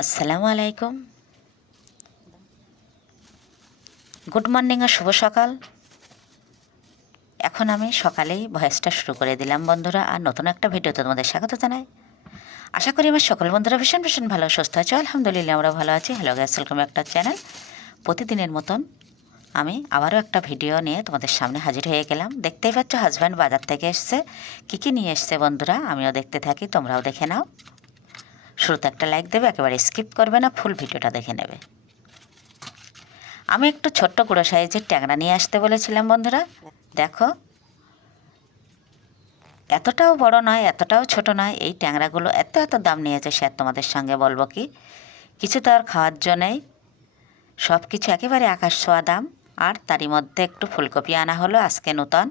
আসসালামু আলাইকুম। Good morning আর শুভ সকাল। এখন আমি সকালেই ভয়েসটা শুরু করে দিলাম বন্ধুরা, আর নতুন একটা ভিডিওতে তোমাদের স্বাগত জানাই। আশা করি আমার সকল বন্ধুরা ভীষণ ভীষণ ভালো, সুস্থ আছে, আলহামদুলিল্লাহ আমরা ভালো আছি। হ্যালো গ্যাস ওয়েলকাম একটা চ্যানেল প্রতিদিনের মতন আমি আবারও একটা ভিডিও নিয়ে তোমাদের সামনে হাজির হয়ে গেলাম। দেখতেই পাচ্ছ হাজব্যান্ড বাজার থেকে এসছে। কী কী নিয়ে এসছে বন্ধুরা, আমিও দেখতে থাকি, তোমরাও দেখে নাও। শুরুতে একটা লাইক দেবে, একেবারে স্কিপ করবে না ফুল ভিডিওটা দেখে নেবে। আমি একটু ছোট্ট গুঁড়ো সাইজের ট্যাংরা নিয়ে আসতে বলেছিলাম বন্ধুরা। দেখো, এতটাও বড় নয়, এতটাও ছোট নয়, এই ট্যাংরাগুলো এত এত দাম নিয়েছে, সে তোমাদের সঙ্গে বলব কি? কিছু তো আর খাওয়ার জন্যেই সব কিছু একেবারে আকাশ ছোঁয়া দাম, আর তারই মধ্যে একটু ফুলকপি আনা হলো, আজকে নূতন।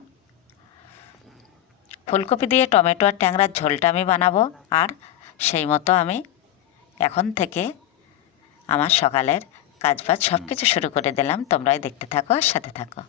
ফুলকপি দিয়ে টমেটো আর ট্যাংরার ঝোলটা আমি বানাবো, আর সেই মতো আমি এখন থেকে আমার সকালের কাজবাজ সব কিছু শুরু করে দিলাম। তোমরাই দেখতে থাকো আর সাথে থাকো।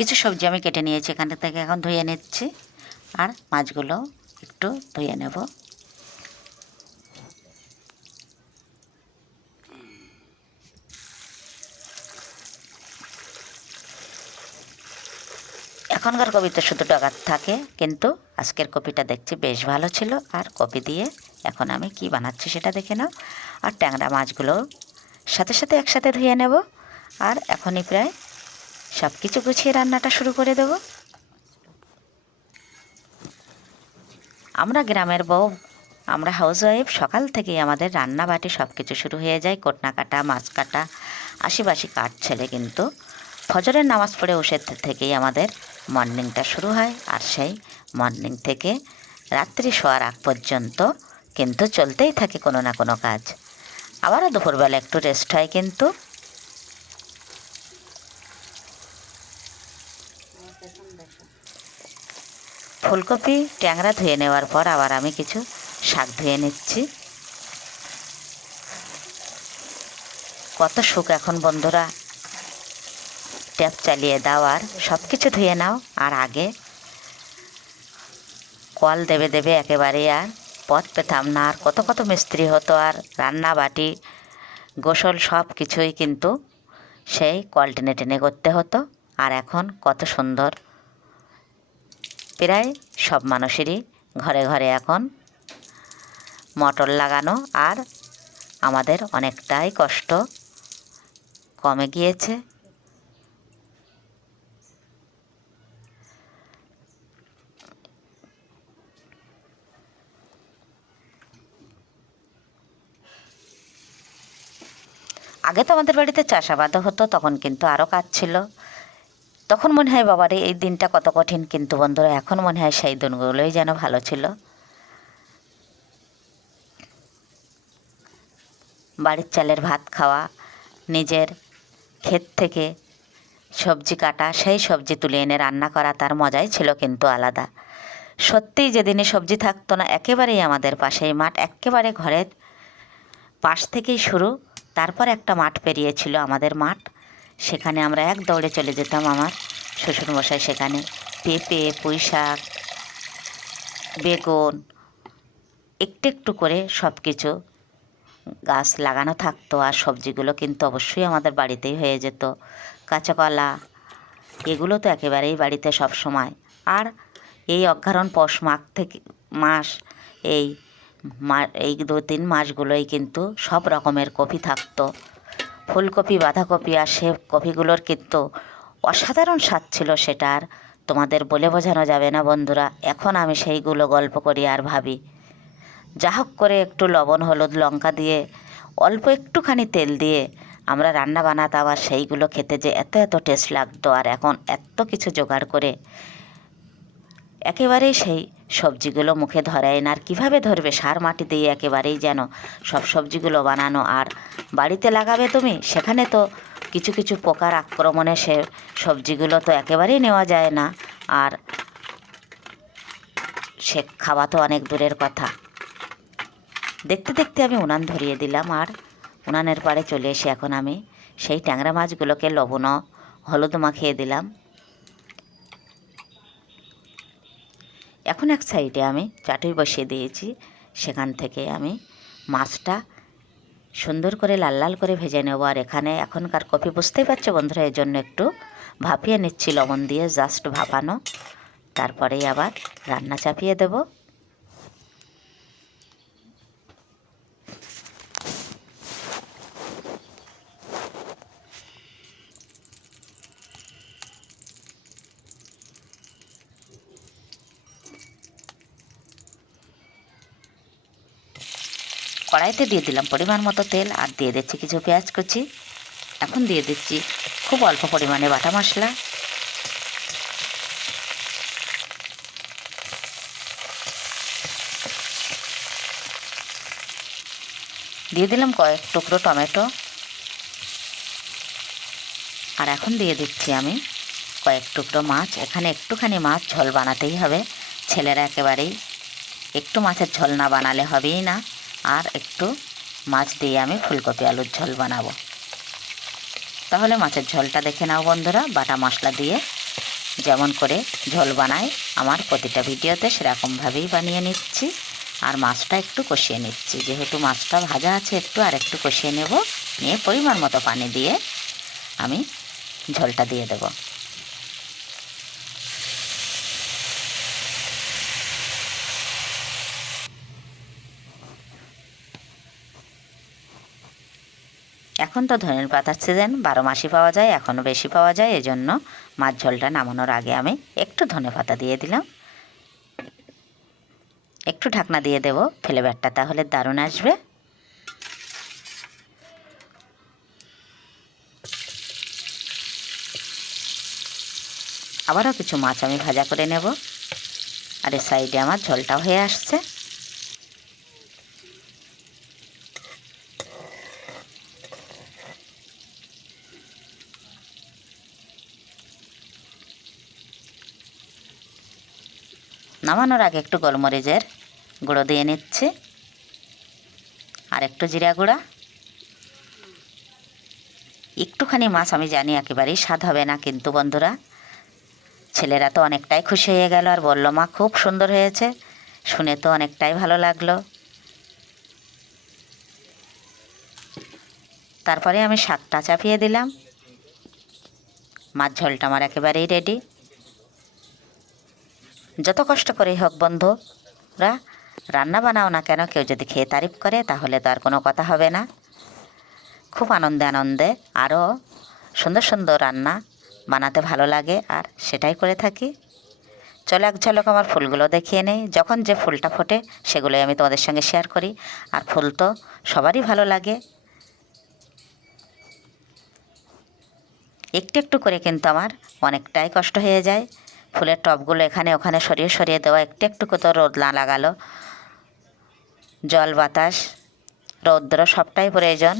কিছু সবজি আমি কেটে নিয়েছি, এখান থেকে এখন ধুয়ে নিচ্ছি। আর মাছগুলো একটু ধুয়ে নেব। এখনকার কপি তো শুধু ডগার থাকে, কিন্তু আজকের কপিটা দেখছি বেশ ভালো ছিল। আর কপি দিয়ে এখন আমি কি বানাচ্ছি সেটা দেখে নাও। আর ট্যাংরা মাছগুলো সাথে সাথে একসাথে ধুয়ে নেব। আর এখনই প্রায় সব কিছু গুছিয়ে রান্নাটা শুরু করে দেব। আমরা গ্রামের বউ, আমরা হাউসওয়াইফ সকাল থেকেই আমাদের রান্না বাটি সব কিছু শুরু হয়ে যায়। কোটনা কাটা মাছ কাটা আশিবাসি কাঠ ছেলে কিন্তু ফজরের নামাজ পড়ে বসে থেকেই আমাদের মর্নিংটা শুরু হয়। আর সেই মর্নিং থেকে রাত্রি শোয়ার আগ পর্যন্ত কিন্তু চলতেই থাকে কোনো না কোনো কাজ। আবারও দুপুরবেলা একটু রেস্ট হয় কিন্তু ফুলকপি, ট্যাংরা ধুয়ে নেওয়ার পর আবার আমি কিছু শাক ধুয়ে নিচ্ছি। কত সুখ এখন বন্ধুরা। ট্যাপ চালিয়ে দাও আর সব কিছু ধুয়ে নাও আর আগে কল দেবে দেবে একেবারে আর পথ পেতাম না আর কত কত মিস্ত্রি হতো আর রান্না বাটি গোসল সব কিছুই কিন্তু সেই কল টেনে টেনে করতে হতো। আর এখন কত সুন্দর প্রায় সব মানুষেরই ঘরে ঘরে এখন মোটর লাগানো আর আমাদের অনেকটাই কষ্ট কমে গিয়েছে। আগে তো আমাদের বাড়িতে চাষাবাদও হতো, তখন কিন্তু আরও কাজ ছিল। তখন মনে হয়, বাবারে, এই দিনটা কত কঠিন। কিন্তু বন্ধুরা, এখন মনে হয় সেই দিনগুলোই যেন ভালো ছিল। বাড়ির চালের ভাত খাওয়া, নিজের ক্ষেত থেকে সবজি কাটা, সেই সবজি তুলে এনে রান্না করা, তার মজাই ছিল কিন্তু আলাদা। সত্যিই যেদিনে সবজি থাকতো না, একেবারেই আমাদের পাশেই মাঠ, একেবারে ঘরের পাশ থেকেই শুরু। তারপর একটা মাঠ পেরিয়েছিল আমাদের মাঠ। সেখানে আমরা এক দৌড়ে চলে যেতাম আমার শ্বশুরমশাই সেখানে। পেঁপে পুঁই শাক বেগুন, একটু একটু করে সব কিছু গাছ লাগানো থাকতো আর সবজিগুলো কিন্তু অবশ্যই আমাদের বাড়িতেই হয়ে যেত। কাঁচা কলা এগুলো তো একেবারেই বাড়িতে সব সময় আর এই অজ্ঞারণ পৌষ মাঘ থেকে, মাস এই মা, এই দু তিন মাসগুলোই কিন্তু সব রকমের কপি থাকতো। ফুলকপি, বাঁধাকপি আর সে কপিগুলোর কিন্তু অসাধারণ স্বাদ ছিল সেটার তোমাদের বলে বোঝানো যাবে না বন্ধুরা। এখন আমি সেইগুলো গল্প করি আর ভাবি। যা হোক করে একটু লবণ, হলুদ, লঙ্কা দিয়ে, অল্প একটুখানি তেল দিয়ে আমরা রান্না বানাতাম আর সেইগুলো খেতে যে এত এত টেস্ট লাগতো আর এখন এত কিছু জোগাড় করে একেবারেই সেই। সবজিগুলো মুখে ধরায় না, আর কীভাবে ধরবে? সার মাটি দিয়ে একেবারেই যেন সব সবজিগুলো বানানো। আর বাড়িতে লাগাবে তুমি? সেখানে তো কিছু কিছু পোকার আক্রমণে সে সবজিগুলো তো একেবারেই নেওয়া যায় না। আর সে খাওয়া তো অনেক দূরের কথা। দেখতে দেখতে আমি উনান ধরিয়ে দিলাম, আর উনানের পাড়ে চলে এসে এখন আমি সেই ট্যাংরা মাছগুলোকে লবণ হলুদ মাখিয়ে দিলাম। এখন এক সাইডে আমি চাটুই বসিয়ে দিয়েছি। সেখান থেকে আমি মাছটা সুন্দর করে লাল লাল করে ভেজে নেব। আর এখানে এখনকার কফি বুঝতেই পারছ বন্ধুরা এর জন্য একটু ভাপিয়ে নিচ্ছি লবণ দিয়ে জাস্ট ভাপানো। তারপরেই আবার রান্না চাপিয়ে দেব। কড়াইতে দিয়ে দিলাম পরিমাণ মতো তেল আর দিয়ে দিচ্ছি কিছু পেঁয়াজ কুচি। এখন দিয়ে দিচ্ছি খুব অল্প পরিমাণে বাটা মশলা। দিয়ে দিলাম কয়েক টুকরো টমেটো। আর এখন দিয়ে দিচ্ছি আমি কয়েক টুকরো মাছ। এখানে একটুখানি মাছ ঝোল বানাতেই হবে। ছেলেরা একেবারেই একটু মাছের ঝোল না বানালে হবেই না। আর একটু মাছ দিয়ে আমি ফুলকপি আলুর ঝোল বানাবো। তাহলে মাছের ঝোলটা দেখে নাও বন্ধুরা, বাটা মশলা দিয়ে যেমন করে ঝোল বানাই, আমার প্রতিটা ভিডিওতে সেরকমভাবেই বানিয়ে নিচ্ছি। আর মাছটা একটু কষিয়ে নিচ্ছি, যেহেতু মাছটা ভাজা আছে একটু আর একটু কষিয়ে নেব, নিয়ে পরিমাণ মতো পানি দিয়ে আমি ঝোলটা দিয়ে দেবো। এখন তো ধনের পাতার সিজন বারো মাসই পাওয়া যায়, এখনও বেশি পাওয়া যায়, এজন্য মাছ ঝোলটা নামানোর আগে আমি একটু ধনে পাতা দিয়ে দিলাম। একটু ঢাকনা দিয়ে দেব ফ্লেভারটা তাহলে দারুণ আসবে। আবারও কিছু মাছ আমি ভাজা করে নেব। আর এ সাইডে আমার ঝোলটাও হয়ে আসছে। নামানোর আগে একটু গোলমরিচের গুঁড়ো দিয়ে নিচ্ছি। আর একটু জিরা গুঁড়া। একটুখানি মাছ আমি জানি একেবারেই স্বাদ হবে না কিন্তু বন্ধুরা, ছেলেরা তো অনেকটাই খুশি হয়ে গেল আর বলল, মা, খুব সুন্দর হয়েছে, শুনে তো অনেকটাই ভালো লাগল। তারপরে আমি শাকটা চাপিয়ে দিলাম। মাছ ঝোলটা আমার একেবারেই রেডি যত কষ্ট করেই হোক বন্ধুরা রান্না বানাও না কেন? কেউ যদি খেয়ে তারিফ করে, তাহলে তো আর কোনো কথা হবে না। খুব আনন্দে আনন্দে আরও সুন্দর সুন্দর রান্না বানাতে ভালো লাগে, আর সেটাই করে থাকি। চলো এক ঝলক আমার ফুলগুলো দেখিয়ে নেই। যখন যে ফুলটা ফোটে, সেগুলোই আমি তোমাদের সঙ্গে শেয়ার করি। আর ফুল তো সবারই ভালো লাগে। একটু একটু করে কিন্তু আমার অনেকটাই কষ্ট হয়ে যায়। ফুলের টবগুলো এখানে ওখানে সরিয়ে সরিয়ে দেওয়া, একটু একটু করে তো রোদ না লাগালো। জল, বাতাস, রৌদ্র সবটাই প্রয়োজন।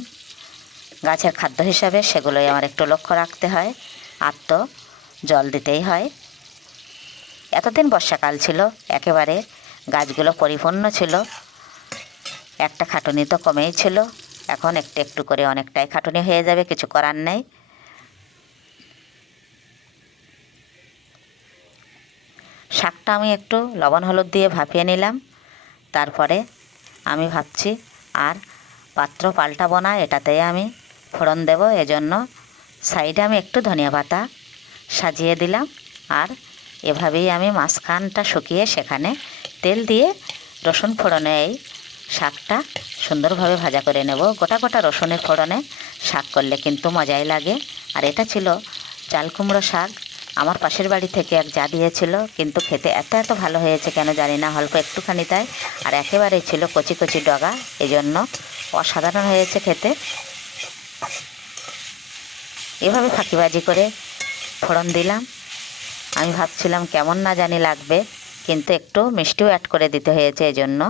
গাছের খাদ্য হিসাবে সেগুলোই আমার একটু লক্ষ্য রাখতে হয়। আর তো জল দিতেই হয়। এতদিন বর্ষাকাল ছিল, একেবারে গাছগুলো পরিপূর্ণ ছিল। একটা খাটুনি তো কমেই ছিল। এখন একটু একটু করে অনেকটাই খাটুনি হয়ে যাবে, কিছু করার নেই। শাকটা আমি একটু লবণ হলুদ দিয়ে ভাপিয়ে নিলাম। তারপরে আমি ভাবছি, আর পাত্র পাল্টাবো না এটাতে আমি ফোড়ন দেবো। এজন্য সাইডে আমি একটু ধনিয়া পাতা সাজিয়ে দিলাম, আর এভাবেই আমি মাঝখানটা শুকিয়ে সেখানে তেল দিয়ে রসুন ফোড়নে এই শাকটা সুন্দরভাবে ভাজা করে নেব। গোটা গোটা রসুনের ফোড়নে শাক করলে কিন্তু মজাই লাগে। আর এটা ছিল চাল কুমড়ো শাক। আমার পাশের বাড়ি থেকে এক যা দিয়েছিল, কিন্তু খেতে এত এত ভালো হয়েছে কেন জানি না অল্প একটুখানি তাই। আর একেবারেই ছিল কচি কচি ডগা এই জন্য অসাধারণ হয়েছে খেতে। এভাবে ফাঁকিবাজি করে ফোড়ন দিলাম। আমি ভাবছিলাম কেমন না জানি লাগবে, কিন্তু একটু মিষ্টিও অ্যাড করে দিতে হয়েছে এই জন্য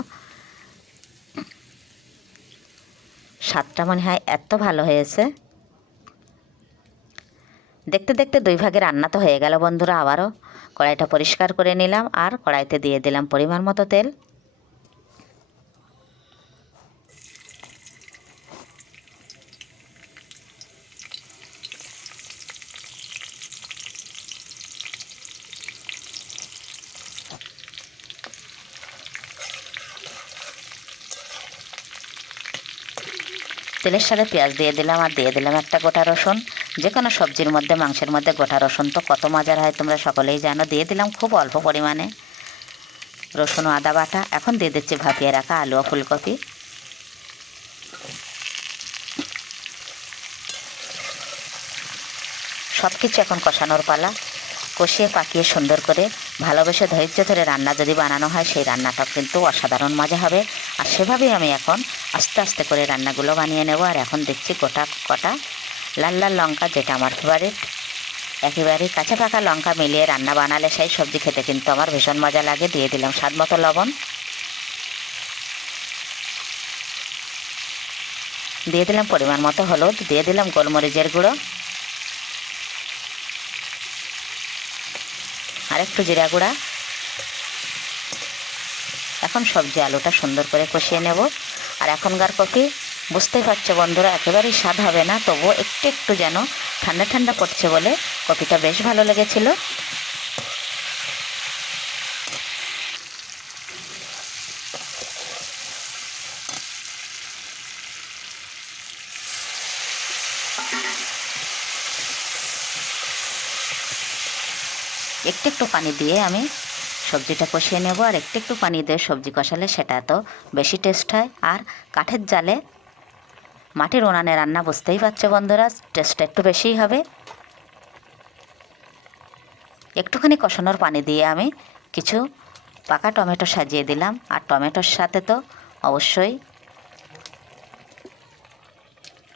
স্বাদটা মনে হয় এত ভালো হয়েছে। দেখতে দেখতে দুই ভাগে রান্না তো হয়ে গেল বন্ধুরা আবারও। কড়াইটা পরিষ্কার করে নিলাম আর কড়াইতে দিয়ে দিলাম পরিমাণ মতো তেল। তেলের সাথে পেঁয়াজ দিয়ে দিলাম আর দিয়ে দিলাম একটা গোটা রসুন। যে কোনো সবজির মধ্যে, মাংসের মধ্যে গোটা রসুন তো কত মজার হয়, তোমরা সকলেই জানো। দিয়ে দিলাম খুব অল্প পরিমাণে রসুন ও আদা বাটা। এখন দিয়ে দিচ্ছি ভাপিয়ে রাখা আলু ও ফুলকপি। সব কিছু এখন কষানোর পালা। কষিয়ে, পাকিয়ে, সুন্দর করে ভালোবেসে ধৈর্য ধরে রান্না যদি বানানো হয়, সেই রান্নাটা কিন্তু অসাধারণ মজা হবে। আর সেভাবেই আমি এখন আস্তে আস্তে করে রান্নাগুলো বানিয়ে নেব। আর এখন দেখছি গোটা কটা লাল লাল লঙ্কা যেটা আমার ফেভারিট একেবারে কাঁচা পাকা লঙ্কা মিলিয়ে রান্না বানালে সেই সবজি খেতে কিন্তু আমার ভীষণ মজা লাগে। দিয়ে দিলাম স্বাদ মতো লবণ। দিয়ে দিলাম পরিমাণ মতো হলুদ। দিয়ে দিলাম গোলমরিচের গুঁড়ো। আর একটু জিরা গুঁড়া। এখন সবজি আলুটা সুন্দর করে কষিয়ে নেব। আর এখনকার কফি বুঝতেই পারছ বন্ধুরা, একেবারেই স্বাদ হবে না তবুও একটু একটু যেন ঠান্ডা ঠান্ডা পড়ছে বলে কফিটা বেশ ভালো লেগেছিল। একটু একটু পানি দিয়ে আমি সবজিটা কষিয়ে নেব, আর একটু একটু পানি দিয়ে সবজি কষালে সেটা তো বেশি টেস্ট হয়। আর কাঠের জালে মাটির উনানে রান্না বুঝতেই পারছ বন্ধুরা টেস্টটা একটু বেশিই হবে। একটুখানি কষানোর পানি দিয়ে আমি কিছু পাকা টমেটো সাজিয়ে দিলাম, আর টমেটোর সাথে তো অবশ্যই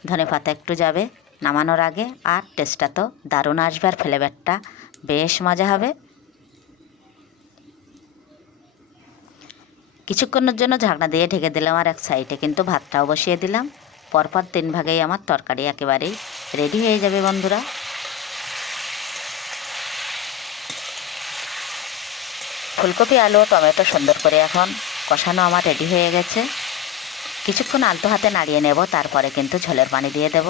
ধনে পাতা একটু যাবে নামানোর আগে, আর টেস্টটা তো দারুণ আসবে, আর ফ্লেভারটা বেশ মজা হবে। কিছুক্ষণের জন্য ঢাকনা দিয়ে ঢেকে দিলাম, আর এক সাইডে কিন্তু ভাতটাও বসিয়ে দিলাম। পরপর তিন ভাগেই আমার তরকারি একেবারেই রেডি হয়ে যাবে বন্ধুরা। ফুলকপি, আলু, টমেটো সুন্দর করে এখন কষানো আমার রেডি হয়ে গেছে। কিছুক্ষণ আলতো হাতে নাড়িয়ে নেব, তারপরে কিন্তু ঝোলের পানি দিয়ে দেব।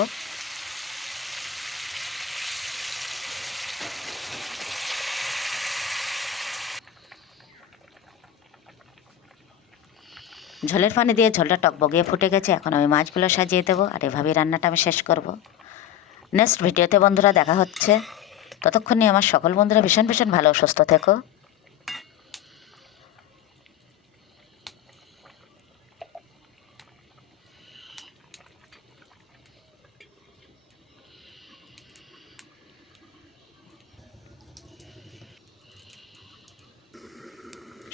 ঝোলের পানি দিয়ে ঝোলটা টকবগিয়ে ফুটে গেছে, এখন আমি মাছগুলো সাজিয়ে দেবো আর এভাবেই রান্নাটা আমি শেষ করব। নেক্সট ভিডিওতে বন্ধুরা দেখা হচ্ছে। ততক্ষণে আমার সকল বন্ধুরা ভীষণ ভীষণ ভালো, সুস্থ থেকো।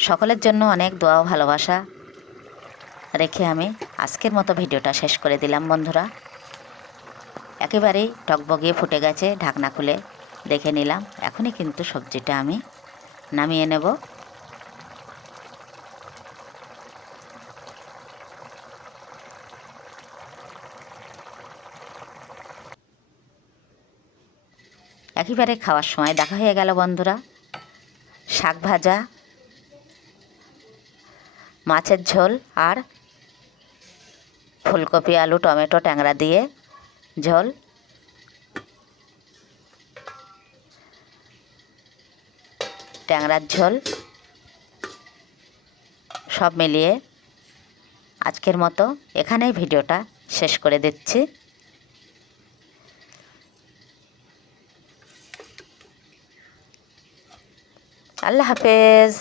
সকলের জন্য অনেক দোয়া ভালোবাসা। রেখে আমি আজকের মতো ভিডিওটা শেষ করে দিলাম, বন্ধুরা। একেবারেই টকবগিয়ে ফুটে গেছে ঢাকনা খুলে দেখে নিলাম। এখনই কিন্তু সবজিটা আমি নামিয়ে নেব। একেবারে খাওয়ার সময় দেখা হয়ে গেল, বন্ধুরা। শাক ভাজা, মাছের ঝোল আর ফুলকপি, আলু, টমেটো, ট্যাংরা দিয়ে ঝোল। ট্যাংরার ঝোল। সব মিলিয়ে আজকের মতো এখানেই ভিডিওটা শেষ করে দিচ্ছি। আল্লাহ হাফেজ।